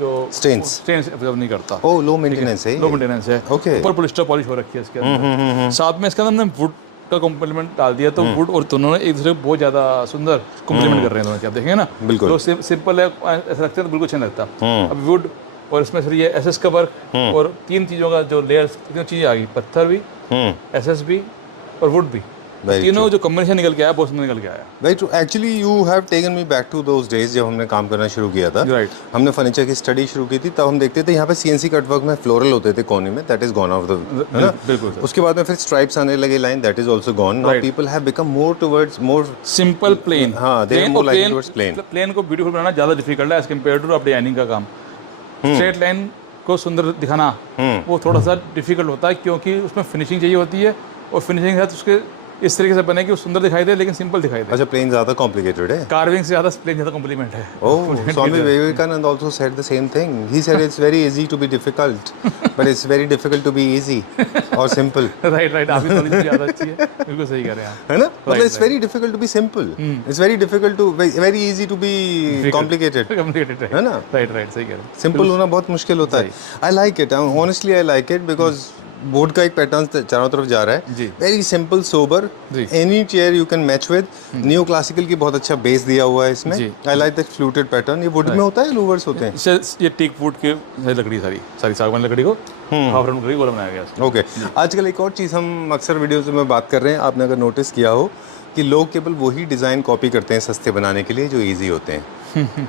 जो स्टेन्स ऑब्जर्व नहीं करता। ओह, लो मेंटेनेंस है। लो मेंटेनेंस है। Okay. ऊपर पॉलिस्टर पॉलिश हो रखी है इसके अंदर। साथ में इसके अंदर हमने वुड का कॉम्प्लीमेंट डाल दिया, तो वुड और दोनों ने एक दूसरे को बहुत ज्यादा सुंदर कॉम्प्लीमेंट कर रहे हैं दोनों। आप देखेंगे ना, बिल्कुल। तो सिंपल है, ऐसा लगता है तो बिल्कुल अच्छा नहीं लगता। अब वुड और इसमें सर ये एसएस का वर्क और 3 चीज़ों का जो लेयर्स, 3 चीज़ें आ गई, पत्थर भी, एसएस भी और वुड भी। तीनों जो कॉम्बिनेशन निकल के आया बहुत सुंदर निकल के आया। Very true. Actually you have taken me back to those days जब हमने काम करना शुरू किया था। Right. हमने फर्नीचर की स्टडी शुरू की थी, तब हम देखते थे यहाँ पे CNC कट वर्क में फ्लोरल होते थे कोने में, that is gone of the, है ना? बिल्कुल सर। उसके बाद में फिर स्ट्राइप्स आने लगे line, that is also gone. Now Right. People have become more towards more simple plain. हाँ, they are more likely towards plain. Plain को ब्यूटीफुल बनाना ज़्यादा डिफिकल्ट है एज कम्पेयर टू अब डिजाइनिंग का काम। स्ट्रेट लाइन को सुंदर दिखाना वो थोड़ा सा डिफिकल्ट होता है, क्योंकि उसमें फिनिशिंग चाहिए होती है, और फिनिशिंग है तो उसके इस तरीके से बने कि वो सुंदर दिखाई दे लेकिन सिंपल दिखाई दे। अच्छा, प्लेन ज्यादा कॉम्प्लिकेटेड है। कार्विंग से ज़्यादा प्लेन ज़्यादा कॉम्प्लीमेंट है। Oh, Swami Vivekananda also said the same thing. He said it's very easy to be difficult, but it's very difficult to be easy or simple. Right, आपकी थोड़ी सी ज़्यादा अच्छी है, बिल्कुल सही कह रहे हैं आप। है ना? मतलब it's very difficult to be simple. It's very difficult to very easy to be complicated. Complicated है ना? राइट, सही कह रहे हैं। सिंपल होना बहुत मुश्किल होता है। I like it, honestly I like it, because board का एक पैटर्न चारों तरफ जा रहा है। Very simple, sober, any chair you can match with. New classical की बहुत अच्छा बेस दिया हुआ है इसमें। I like that fluted pattern. ये वुड में होता है, लूवर्स होते हैं? ये टीक वुड के लकड़ी, सारी सागवान लकड़ी को हाफ राउंड लकड़ी को बनाया गया है। ओके। आजकल एक और चीज़ हम अक्सर वीडियोज़ में बात कर रहे हैं, आपने अगर नोटिस किया हो कि लोग केवल वही डिज़ाइन कॉपी करते हैं सस्ते बनाने के लिए जो ईजी होते हैं।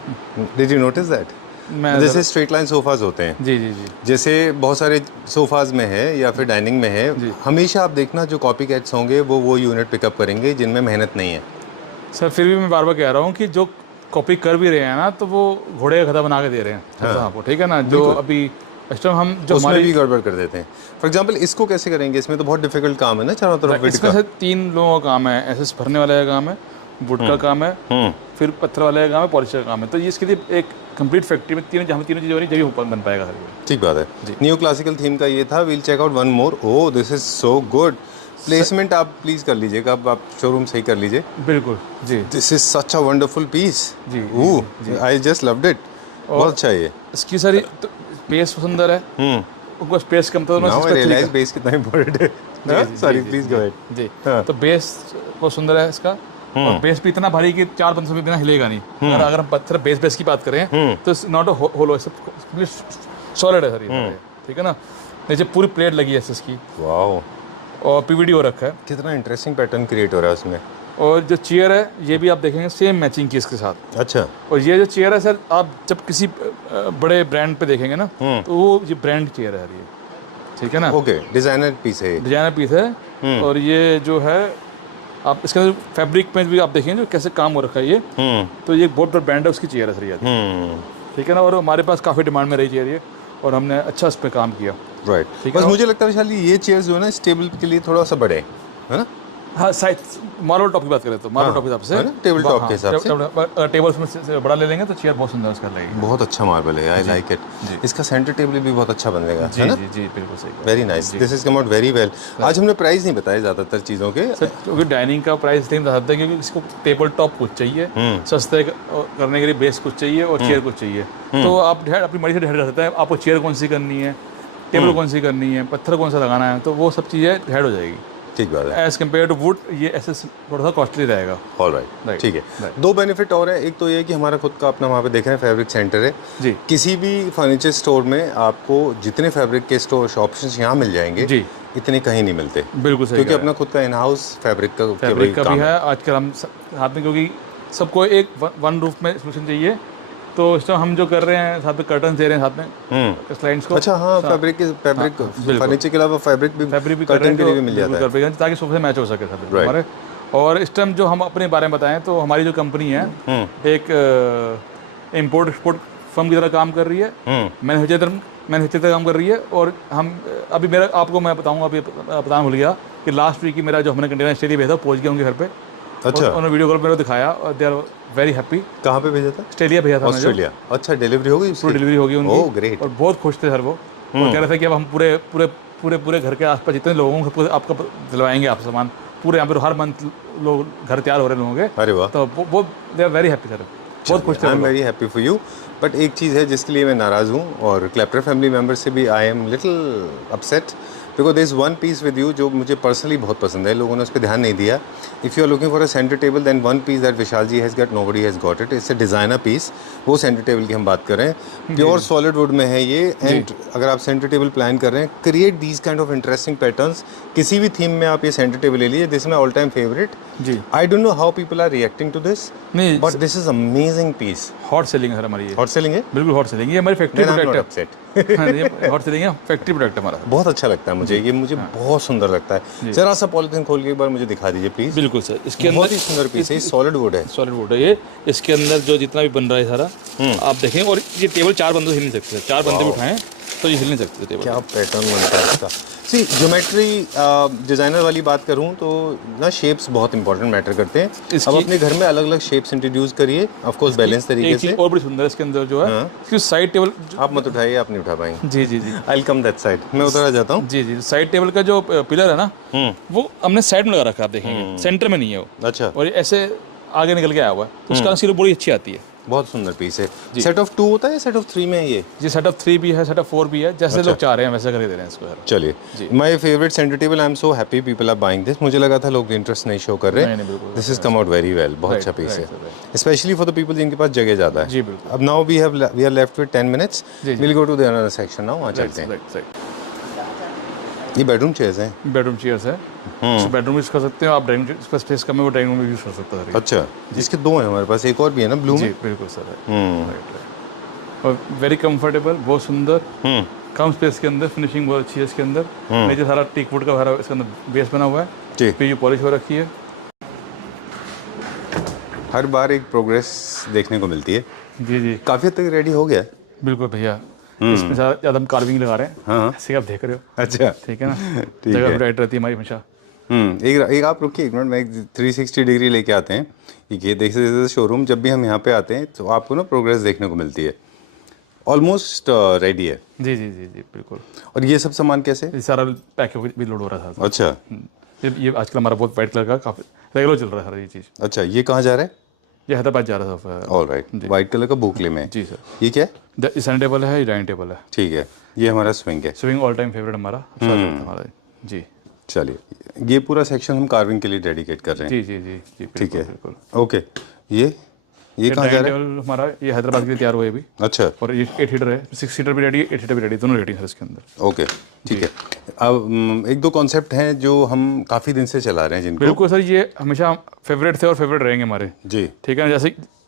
Did you notice that? जैसे स्ट्रेट लाइन सोफाज होते हैं, जी, जैसे बहुत सारे सोफाज में है या फिर डाइनिंग में है, हमेशा आप देखना जो कॉपी कैट्स होंगे वो यूनिट पिकअप करेंगे जिनमें मेहनत नहीं है। सर फिर भी मैं बार बार कह रहा हूँ कि जो कॉपी कर भी रहे हैं ना, तो वो घोड़े का गधा बना के दे रहे हैं आपको, ठीक है ना? जो अभी इस टाइम हम जो उसमें भी गड़बड़ कर देते हैं। फॉर एग्जांपल इसको कैसे करेंगे? इसमें तो बहुत डिफिकल्ट काम है ना, चारों तरफ विड इसमें से 3 लोगों का काम है। एसएस भरने वाले का काम है, वुड का काम है, फिर पत्थर वाले का काम है, पॉलिशर का काम है। तो ये इसके लिए एक कंप्लीट फैक्ट्री में तीनों चीज़ें बनी, जब ऊपर बन पाएगा सर। ठीक बात है। न्यू क्लासिकल थीम का ये था। We'll check out one more. Oh, this is so good. Placement आप प्लीज कर लीजिएगा, अब आप शोरूम सही कर लीजिए। बिल्कुल जी। This is such a wonderful piece. जी, oh, I just loved it. बहुत अच्छा है ये। इसकी सारी बेस सुंदर है, उनको स्पेस कम था। नाउ आई रियलाइज बेस कितना इंपॉर्टेंट है। Sorry, please go ahead. जी, तो बेस बहुत सुंदर है इसका, और बेस भी इतना भारी कि 4 बंदों से बिना हिलेगा नहीं। अगर हम पत्थर बेस की बात करें तो नॉट अ होलो, सॉलिड है सर ये, ठीक है ना? नीचे पूरी प्लेट लगी है इसकी, वाओ, और पीवीडी हो रखा है। कितना इंटरेस्टिंग पैटर्न क्रिएट हो रहा है उसमें। और जो चेयर है ये भी आप देखेंगे सेम मैचिंग की इसके साथ। अच्छा। और ये जो चेयर है सर, आप जब किसी बड़े ब्रांड पे देखेंगे ना, तो वो ये ब्रांड चेयर है ये, ठीक है ना? ओके, डिजाइनर पीस है, डिजाइनर पीस है। और ये जो है आप इसके अंदर फैब्रिक में भी आप देखेंगे जो कैसे काम हो रखा है ये। तो ये बहुत बड़ा ब्रांड है, उसकी चेयर है सर ये, ठीक है ना? और हमारे पास काफ़ी डिमांड में रही चेयर ये, और हमने अच्छा इस पर काम किया। राइट। बस मुझे लगता है विशाल ये चेयर्स जो है ना, इस टेबल के लिए थोड़ा सा बड़े है ना? हाँ साइज मार्बल टॉप की बात करें तो मार्बल टॉप के हिसाब से टेबल टॉप के हिसाब से टेबल में बड़ा ले लेंगे तो चेयर बहुत सुंदर उसका लगेगी। बहुत अच्छा मार्बल है, आई लाइक इट। इसका सेंटर टेबल भी बहुत अच्छा बनेगा, जी है ना? जी जी बिल्कुल सही। Very nice, this is come out very well. आज हमने प्राइस नहीं बताए ज़्यादातर चीज़ों के। सर क्योंकि डाइनिंग का प्राइस इसलिए बताते हैं क्योंकि इसको टेबल टॉप कुछ चाहिए, सस्ते करने के लिए बेस कुछ चाहिए और चेयर कुछ चाहिए। तो आप अपनी मर्जी से डिसाइड कर सकते हैं आपको चेयर कौन सी करनी है, टेबल कौन सी करनी है, पत्थर कौन सा लगाना है, तो वो सब चीज़ें डिसाइड हो जाएगी। ठीक बात है। एज कम्पेयर टू वुड ये ऐसे थोड़ा सा कॉस्टली रहेगा। ऑल राइट, ठीक है। दो बेनिफिट और है, एक तो ये है कि हमारा खुद का अपना वहाँ पे देख रहे हैं फैब्रिक सेंटर है जी। किसी भी फर्नीचर स्टोर में आपको जितने फैब्रिक के स्टोर ऑप्शंस यहाँ मिल जाएंगे जी, इतने कहीं नहीं मिलते। बिल्कुल सही, क्योंकि अपना खुद का इन हाउस फैब्रिक का भी है आजकल हम साथ में, क्योंकि सबको एक वन रूफ में सोल्यूशन चाहिए। तो इस टाइम हम जो कर रहे हैं साथ में कर्टन दे रहे हैं साथ में क्लाइंट्स को। अच्छा हाँ, फैब्रिक फर्नीचर के अलावा फैब्रिक भी कर्टन के लिए भी मिल जाता है ताकि सोफे से मैच हो सके सब हमारे। और इस टाइम जो हम अपने बारे में बताएं तो हमारी जो कंपनी है एक इम्पोर्ट एक्सपोर्ट फर्म की तरह काम कर रही है, मैन्युफैक्चर काम कर रही है। और हम अभी मेरा आपको मैं बताऊंगा, अभी बताना भूल गया कि लास्ट वीक ही मेरा जो हमने कंटेनर ऑस्ट्रेलिया भेजा पहुंच गया उनके घर पे। अच्छा, उन्होंने वीडियो कॉल पर दिखाया और दे आर वेरी हैप्पी। कहाँ पे भेजा था? ऑस्ट्रेलिया भेजा था, ऑस्ट्रेलिया। अच्छा, डिलीवरी हो गई? पूरी डिलीवरी हो गई उनकी। Oh great. और बहुत खुश थे सर वो कह रहे थे कि अब हम पूरे पूरे पूरे पूरे घर के आसपास जितने लोगों को आपका दिलवाएंगे आप सामान पूरे, यहाँ पर हर मंथ लोग घर तैयार हो रहे लोगों के। अरे वाह, तो वो they are very happy sir, बहुत खुश थे। I am very happy for you. But एक चीज़ है जिसके लिए मैं नाराज़ हूँ और क्लैप्टर फैमिली मेम्बर से भी I am little upset because there is one piece with you जो मुझे पर्सनली बहुत पसंद है, लोगों ने उस पर ध्यान नहीं दिया। If you are looking for a centre table then one piece that Vishal ji has got nobody has got it, it's a designer piece. वो सेंटर टेबल की हम बात कर रहे हैं, प्योर सॉलिड वुड में है ये। एंड अगर आप सेंटर टेबल प्लान कर रहे हैं, create these kind of interesting patterns. किसी भी थीम में आप ये सेंटर टेबल ले लीजिए, this is my all time favourite. जी, I don't know how people are reacting to this, नहीं but this is amazing piece. Hot selling है सर हमारी ये। हॉट सेलिंग है? बिल्कुल हॉट सेलिंग, ये हमारी फैक्ट्री प्रोडक्ट है। हॉट सेलिंग है, फैक्ट्री प्रोडक्ट हमारा। बहुत अच्छा लगता है मुझे ये, मुझे बहुत सुंदर लगता है। जरा सा पॉलिथीन खोल के एक बार मुझे दिखा दीजिए प्लीज। बिल्कुल सर, इसके अंदर बहुत ही सुंदर पीस है, सॉलिड वुड है। सॉलिड वुड है ये। इसके अंदर जो जितना भी बन रहा है सारा आप देखें, और ये टेबल 4 बंदे हिल नहीं सकते, 4 बंदे भी उठाएं तो ये हिल नहीं सकते टेबल। क्या पैटर्न बनता है इसका। सी ज्योमेट्री डिज़ाइनर वाली बात करूँ तो ना शेप्स बहुत इंपॉर्टेंट मैटर करते हैं। अब अपने घर में अलग अलग शेप्स इंट्रोड्यूस करिए, ऑफ कोर्स बैलेंस तरीके से। और बड़ी सुंदर है इसके अंदर जो है इसकी साइड टेबल। आप मत उठाइए, आप नहीं उठा पाएंगे। जी जी जी, I will come that side, मैं उधर आ जाता हूँ। जी जी, साइड टेबल का जो पिलर है ना वो हमने साइड में लगा रखा है, आप देखेंगे सेंटर में नहीं है वो। अच्छा, और ऐसे आगे निकल के आया हुआ है, तो उसका सील बड़ी अच्छी आती है। बहुत सुंदर पीस है। सेट ऑफ 2 होता है, सेट ऑफ 3 में है ये? जी, सेट ऑफ 3 भी है, सेट ऑफ 4 भी है, जैसे लोग चाह रहे हैं वैसे करके दे रहे हैं इसको। चलिए, my favourite centre table, I am so happy people are buying this. मुझे लगा था लोग इंटरेस्ट नहीं शो कर रहे। This is come out very well, बहुत अच्छा पीस है, स्पेशली फॉर द पीपल जिनके पास जगह ज़्यादा है। जी बिल्कुल। अब now we are left with 10 minutes, will go to the another section now. वहाँ चलते हैं। ये बेडरूम चेयर्स हैं? बेडरूम चेयर्स है, बेडरूम यूज कर सकते हो आप, डाइनिंग इसका स्पेस कम है वो डाइनिंग रूम में यूज कर सकते हैं। अच्छा, इसके 2 हैं हमारे पास, एक और भी है ना ब्लू में? जी बिल्कुल सर, और वेरी कंफर्टेबल, बहुत सुंदर, कम स्पेस के अंदर, फिनिशिंग बहुत अच्छी है इसके अंदर। नीचे सारा टीक वुड का इसके अंदर बेस बना हुआ है, पे पॉलिश हो रखी है। हर बार एक प्रोग्रेस देखने को मिलती है। जी जी, काफ़ी हद तक रेडी हो गया। बिल्कुल भैया, इसमें ज़्यादा हम कार्विंग लगा रहे हैं। हाँ, ऐसे आप देख रहे हो। अच्छा, ठीक है ना, जगह राइट रहती है हमारी हमेशा। एक आप रुकिए एक मिनट, मैं 360 डिग्री लेके आते हैं। ये देख सकते शोरूम, जब भी हम यहाँ पे आते हैं तो आपको ना प्रोग्रेस देखने को मिलती है। ऑलमोस्ट रेडी है। जी जी जी जी बिल्कुल। और ये सब सामान कैसे? ये सारा पैक भी लोड हो रहा था। अच्छा, ये आजकल हमारा बहुत वाइट कलर का काफ़ी रेगुलर चल रहा है सारा ये चीज़। अच्छा, ये कहाँ जा रहा है? ये हैदराबाद जा रहा था। ऑल राइट, वाइट कलर का बुकले में। जी सर। ये क्या है? ये सेंटर टेबल है, ये डाइनिंग टेबल है। ठीक है, ये हमारा स्विंग है। स्विंग ऑल टाइम फेवरेट हमारा। जी, चलिए, ये पूरा सेक्शन हम कार्विंग के लिए डेडिकेट कर रहे हैं। जी जी जी जी, ठीक है, बिल्कुल। ओके, ये कहाँ जा रहा है? हमारा ये हैदराबाद के लिए तैयार हुआ है अभी। अच्छा, और ये 8 सीटर है, 6 सीटर भी रेडी है, 8 सीटर भी रेडी, दोनों रेडी है इसके अंदर। ओके, ठीक है। अब 1-2 कॉन्सेप्ट हैं जो हम काफ़ी दिन से चला रहे हैं जिनको। बिल्कुल सर, ये हमेशा फेवरेट थे और फेवरेट रहेंगे हमारे। जी, ठीक है ना,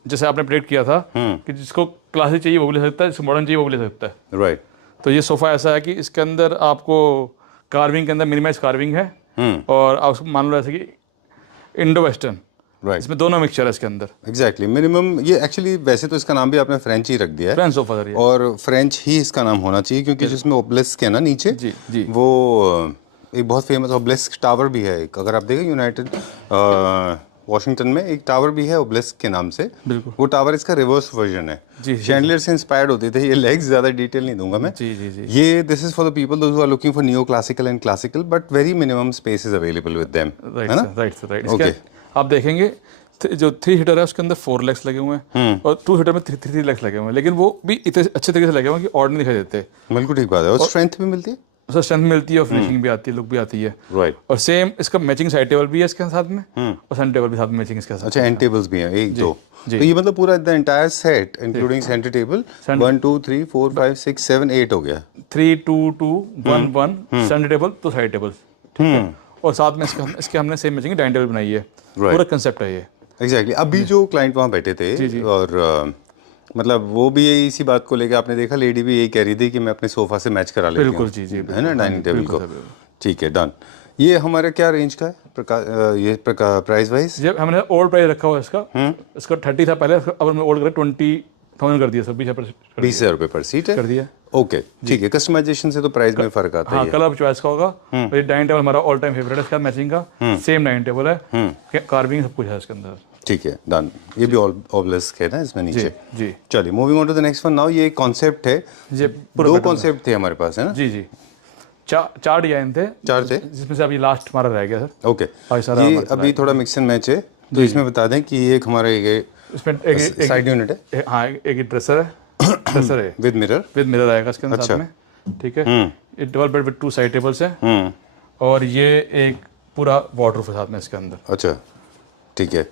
जैसे आपने प्रेडिक्ट किया था कि जिसको क्लासिक चाहिए वो भी ले सकता है, जिसको मॉडर्न चाहिए वो भी ले सकता है। राइट। तो ये सोफ़ा ऐसा है कि इसके अंदर आपको कार्विंग के अंदर मिनिमाइज कार्विंग है, और आप उसको मान लो ऐसे कि इंडो वेस्टर्न, राइट, इसमें दोनों मिक्सचर है इसके अंदर। Exactly, minimum. ये एक्चुअली वैसे तो इसका नाम भी आपने फ्रेंच ही रख दिया है, फ्रेंच सोफा सर, और फ्रेंच ही इसका नाम होना चाहिए क्योंकि जिसमें ओब्लिस्क है ना नीचे, जी जी, वो एक बहुत फेमस ओब्लिस्क टावर भी है एक, अगर आप देखें यूनाइटेड वॉशिंगटन में एक टावर भी है ओब्लिस्क के नाम से। बिल्कुल। वो टावर इसका रिवर्स वर्जन है, जी, शैंडलियर से इंस्पायर्ड होते थे। ये लेग्स ज़्यादा डिटेल नहीं दूंगा मैं। जी जी जी। ये this is for the people those who are looking for neo classical and classical, but very minimum space is available with them, right है ना? Sir, right sir, right. Okay. आप देखेंगे जो 3 सीटर है उसके अंदर 4 लेग्स लगे हुए हैं और 2 सीटर में 3 लेग्स लगे हुए हैं, लेकिन वो भी इतने अच्छे तरीके से लगे हुए हैं कि ऑड नहीं दिखाई देते। बिल्कुल ठीक बात है। और स्ट्रेंथ भी मिलती है, उससे स्ट्रेंथ मिलती है और फिनिशिंग भी आती है, लुक भी आती है। राइट। और सेम इसका मैचिंग साइड टेबल भी है इसके साथ में और सेंटर टेबल भी साथ में मैचिंग इसके साथ। अच्छा, एंड टेबल्स भी हैं, एक दो। जी। तो ये मतलब पूरा the entire set including centre table 1 2 3 4 5 6 7 8 हो गया। 3 2 2 1 1 सेंटर टेबल तो साइड टेबल, ठीक है। और साथ में इसके हमने सेम मैचिंग डाइनिंग टेबल बनाई है। पूरा कंसेप्ट है ये। एग्जैक्टली। अभी जो क्लाइंट वहाँ बैठे थे और मतलब वो भी यही इसी बात को लेकर, आपने देखा लेडी भी यही कह रही थी कि मैं अपने सोफा से मैच करा लेती हूँ, बिल्कुल, जी जी, है ना, डाइनिंग टेबल को। ठीक है, डन। ये हमारा क्या रेंज का है प्राइस वाइज? जब हमने ओल्ड प्राइस रखा हुआ है इसका 30 था पहले, अब हमने ओल्ड कर 20,000 कर दिया सर, 20,000 रुपये पर सीट है, कर दिया। ओके, ठीक है। कस्टमाइजेशन से तो प्राइस में फर्क आता हाँ, है। कलर चॉइस का होगा। और ये डाइनिंग टेबल हमारा ऑल टाइम फेवरेट है, इसका मैचिंग का सेम डाइनिंग टेबल है, कार्विंग सब कुछ है इसके अंदर। ठीक है, डन। ये भी ऑब्लिस्क है ना इसमें नीचे। जी। चलिए, moving on to the next one now. ये कॉन्सेप्ट है, ये दो कॉन्सेप्ट थे हमारे पास, है ना? जी जी, 4 डिजाइन थे, 4 थे, जिसमें से अभी लास्ट हमारा रह गया सर। ओके। ये अभी थोड़ा मिक्स एंड मैच है, तो इसमें बता दें कि ये एक हमारा इसमें एक साइड यूनिट है। हाँ, एक ड्रेसर है, ड्रेसर है विद मिरर आएगा इसके अंदर साथ में, ठीक है। ये double bed with 2 side tables है और ये एक पूरा वार्डरोब है साथ में इसके अंदर। अच्छा, ठीक है,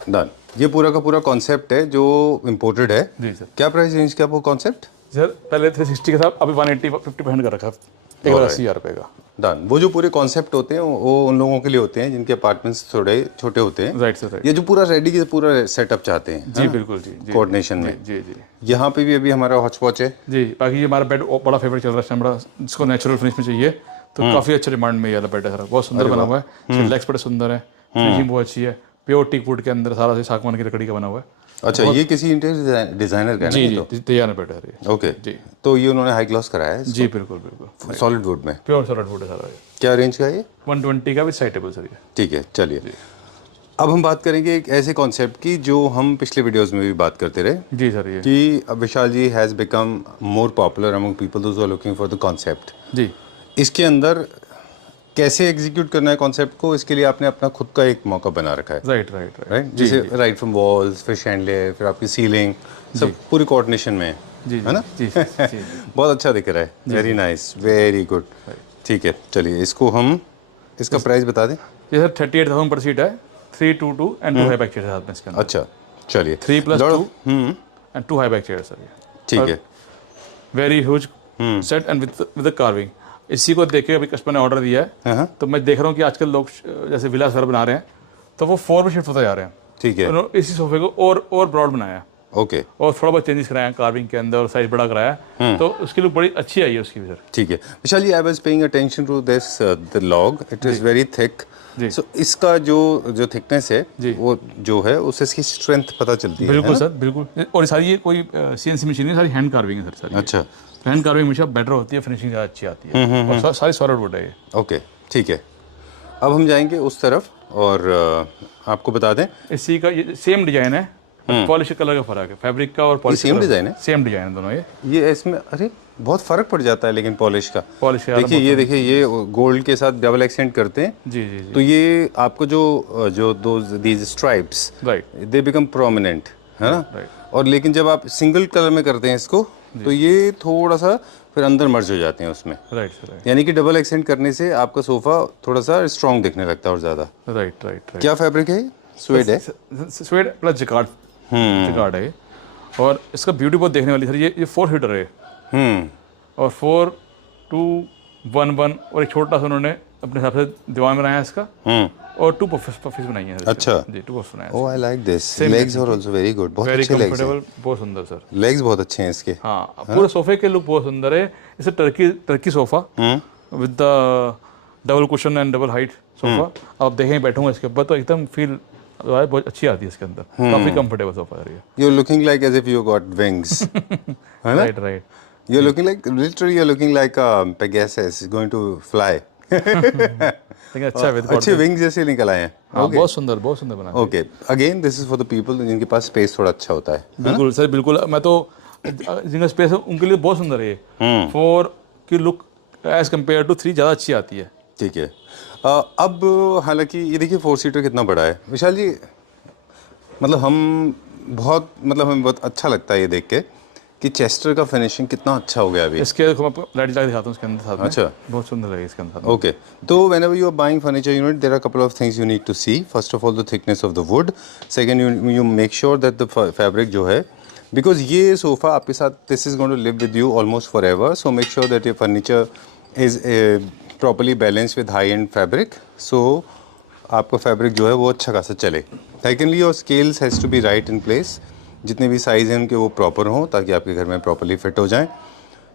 डन। ये पूरा का पूरा कॉन्सेप्ट है जो इम्पोर्टेड है। जी सर। क्या प्राइस रेंज का वो कॉन्सेप्ट? सर पहले 360 के साथ, अभी 180 50% का रखा, 1,80,000 रुपये का। डन। वो जो पूरे कॉन्सेप्ट होते हैं वो उन लोगों के लिए होते हैं जिनके अपार्टमेंट्स थोड़े छोटे होते हैं। Right sir, right. ये जो पूरा रेडी के पूरा सेटअप चाहते हैं, जी बिल्कुल, जी कोऑर्डिनेशन में। जी जी। यहाँ पे भी अभी हमारा हॉचपॉच है। जी, बाकी ये हमारा बेड बड़ा फेवरेट चल रहा है, बड़ा, जिसको नेचुरल फिनिश में चाहिए तो काफ़ी अच्छे डिमांड में ये वाला बेड है सर। बहुत सुंदर बना हुआ है, लेग्स बड़े सुंदर है, फिनिशिंग बहुत अच्छी है, प्योर टीक वुड के अंदर सारा से सागवान की लकड़ी का बना हुआ है। अच्छा, ये किसी इंटीरियर डिजाइनर का है जी ना? जी, तैयार बेड है ये। ओके, जी। तो ये उन्होंने हाई ग्लॉस कराया है जी बिल्कुल बिल्कुल, सॉलिड वुड में, प्योर सॉलिड वुड है सारा ये। क्या रेंज का है ये? 120 का भी साइड टेबल सर ये। ठीक है, चलिए। अब हम बात करेंगे एक ऐसे कॉन्सेप्ट की जो हम पिछले वीडियोस में भी बात करते रहे जी सर, ये कि Vishal ji has become more popular among people those are looking for the concept. जी। इसके अंदर कैसे एग्जीक्यूट करना है कॉन्सेप्ट को, इसके लिए आपने अपना खुद का एक मौका बना रखा है, राइट राइट राइट? जैसे राइट फ्रॉम वॉल्स, फिर शैंडलियर, फिर आपकी सीलिंग, सब पूरी कोऑर्डिनेशन में है ना? जी जी। बहुत अच्छा दिख रहा है, वेरी नाइस, वेरी गुड। ठीक है, चलिए इसको हम इसका प्राइस बता दें। ये सर 38,000 पर सीट है, 322 एंड 2 हाई बैक चेयर साथ में इसके अंदर। अच्छा, चलिए 3+2 and 2 high back chair sir ये। ठीक है, very huge set and with carving. इसी को देख के अभी कस्टमर ने ऑर्डर दिया है, तो मैं देख रहा हूँ कि आजकल लोग जैसे विला घर बना रहे हैं तो वो 4 में शिफ्ट होते जा रहे हैं। ठीक है, उन्होंने इसी सोफे को और ब्रॉड बनाया, ओके, और थोड़ा बहुत चेंजेस कराया कार्विंग के अंदर और साइज बड़ा कराया, तो उसकी लुक बड़ी अच्छी आई है उसकी भी सर। ठीक है Vishal ji, I was paying attention to this the log, it is very thick. So इसका जो थिकनेस है वो जो है उससे इसकी स्ट्रेंथ पता चलती है। बिल्कुल सर, बिल्कुल। और सारी ये कोई सीएनसी मशीन नहीं, सारी हैंड कार्विंग है सर सारी। अच्छा, हैंड कार्विंग हमेशा बेटर होती है, फिनिशिंग ज़्यादा अच्छी आती है, और सारी सॉलिड वुड है ये। ओके, ठीक है। अब हम जाएंगे उस तरफ और आपको बता दें इसी का ये सेम डिजाइन है, पॉलिश कलर का फर्क है, फैब्रिक का और पॉलिश। सेम डिजाइन है, सेम डिजाइन है दोनों ये इसमें अरे बहुत फर्क पड़ जाता है लेकिन पॉलिश का। पॉलिश देखिए ये गोल्ड के साथ डबल एक्सेंट करते हैं। जी जी जी। तो ये आपको जो these stripes, right, they become prominent, है ना? राइट। और लेकिन जब आप सिंगल कलर में करते हैं इसको तो ये थोड़ा सा फिर अंदर मर्ज हो जाते हैं उसमें। Right sir, right. यानी कि डबल एक्सेंट करने से आपका सोफा थोड़ा सा स्ट्रॉन्ग दिखने लगता है और ज़्यादा। Right right. क्या फैब्रिक है? स्वेड है, स्वेड प्लस जिकार्ड, जिकार्ड है ये। और इसका ब्यूटी बहुत देखने वाली सर, ये 4 सीटर है और 4 2 1 1 और एक छोटा सा उन्होंने अपने हिसाब से दीवान बनाया इसका, और 2 पफिस बनाई है। अच्छा जी, 2 पफिस बनाया। Oh, I like this. Legs are also very good, बहुत वेरी अच्छे लेग्स हैं। कंफर्टेबल, बहुत सुंदर सर। लेग्स बहुत अच्छे हैं इसके। हाँ, पूरे सोफे के लुक बहुत सुंदर है। इसे Turkey sofa with the double cushion and double height sofa. आप देखें बैठूंगा इसके ऊपर तो एकदम फील बहुत अच्छी आती है इसके अंदर, काफी कंफर्टेबल सोफा है ये। You are looking like as if you got wings, है ना? Right right. You are looking like literally, you are looking like Pegasus going to fly. लेकिन अच्छा है अच्छे विंग जैसे निकल आए हैं। हाँ, बहुत सुंदर बना। Okay, again this is for the people जिनके पास स्पेस थोड़ा अच्छा होता है। बिल्कुल सर, बिल्कुल। मैं तो जिनका स्पेस है उनके लिए बहुत सुंदर है ये। 4 की लुक एज कम्पेयर टू 3 ज़्यादा अच्छी आती है। ठीक है। अब हालांकि ये देखिए 4 सीटर कितना बड़ा है विशाल जी, मतलब हमें बहुत अच्छा लगता है ये देख के कि चेस्टर का फिनिशिंग कितना अच्छा हो गया अभी। इसके देखो मैं आपको लाइट लगा दिखाता हूँ इसके अंदर साथ में। अच्छा, बहुत सुंदर लगे इसके अंदर। ओके, तो whenever you are buying furniture unit there are a couple of things you need to see. First of all the thickness of the wood, second you make sure that the fabric जो है, because ये sofa आपके साथ this is going to live with you almost forever, so make sure that your furniture is properly balanced with high end fabric, so आपका fabric जो है वो अच्छा खासा चले। Secondly your scales has to be right in place, जितने भी size हैं उनके वो प्रॉपर हों ताकि आपके घर में प्रॉपरली फिट हो जाएं।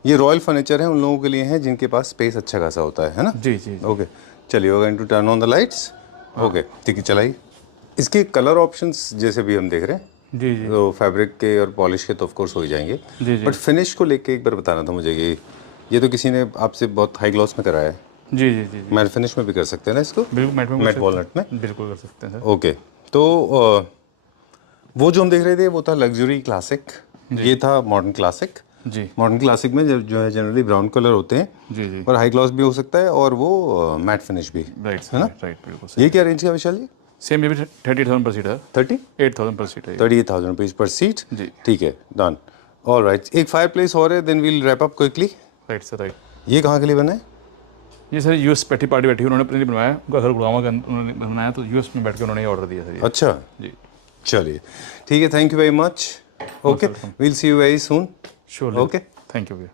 ये रॉयल फर्नीचर है उन लोगों के लिए हैं जिनके पास स्पेस अच्छा खासा होता है ना? जी जी। ओके, चलिए going to turn on the lights. Okay, ठीक है, चलाइए। इसके कलर ऑप्शंस जैसे भी हम देख रहे हैं जी जी, तो फैब्रिक के और पॉलिश के तो ऑफ कोर्स हो ही जाएंगे, बट फिनिश को लेके एक बार बताना था मुझे कि ये तो किसी ने आपसे बहुत हाई ग्लॉस में कराया है। जी जी जी, मैट फिनिश में भी कर सकते हैं ना इसको? बिल्कुल मैट वॉलनट में बिल्कुल कर सकते हैं सर। ओके, तो वो जो हम देख रहे थे वो था लग्जरी क्लासिक, ये था मॉडर्न क्लासिक। जी, मॉडर्न क्लासिक में जो है जनरली ब्राउन कलर होते हैं जी जी, और हाई ग्लॉस भी हो सकता है और वो मैट फिनिश भी, राइट है ना? राइट, बिल्कुल। ये क्या रेंज का विशाल जी? सेम ये भी 38,000 पर सीट है। 38,000 पर सीट है। 38,000 रुपीज़ पर सीट। जी, ठीक है, डन। ऑल राइट, एक फायर प्लेस और है, then we'll wrap up quickly. Right sir, right. ये कहाँ के लिए बना है? ये सर यूएस पैटी पार्टी बैठी, उन्होंने अपने लिए बनवाया, उनका घर गुड़गांव के अंदर उन्होंने बनाया, तो यूएस में बैठ के उन्होंने ऑर्डर दिया सर ये। अच्छा जी, चलिए ठीक है, thank you very much. Okay, we'll see you very soon. Sure. Okay, thank you भैया।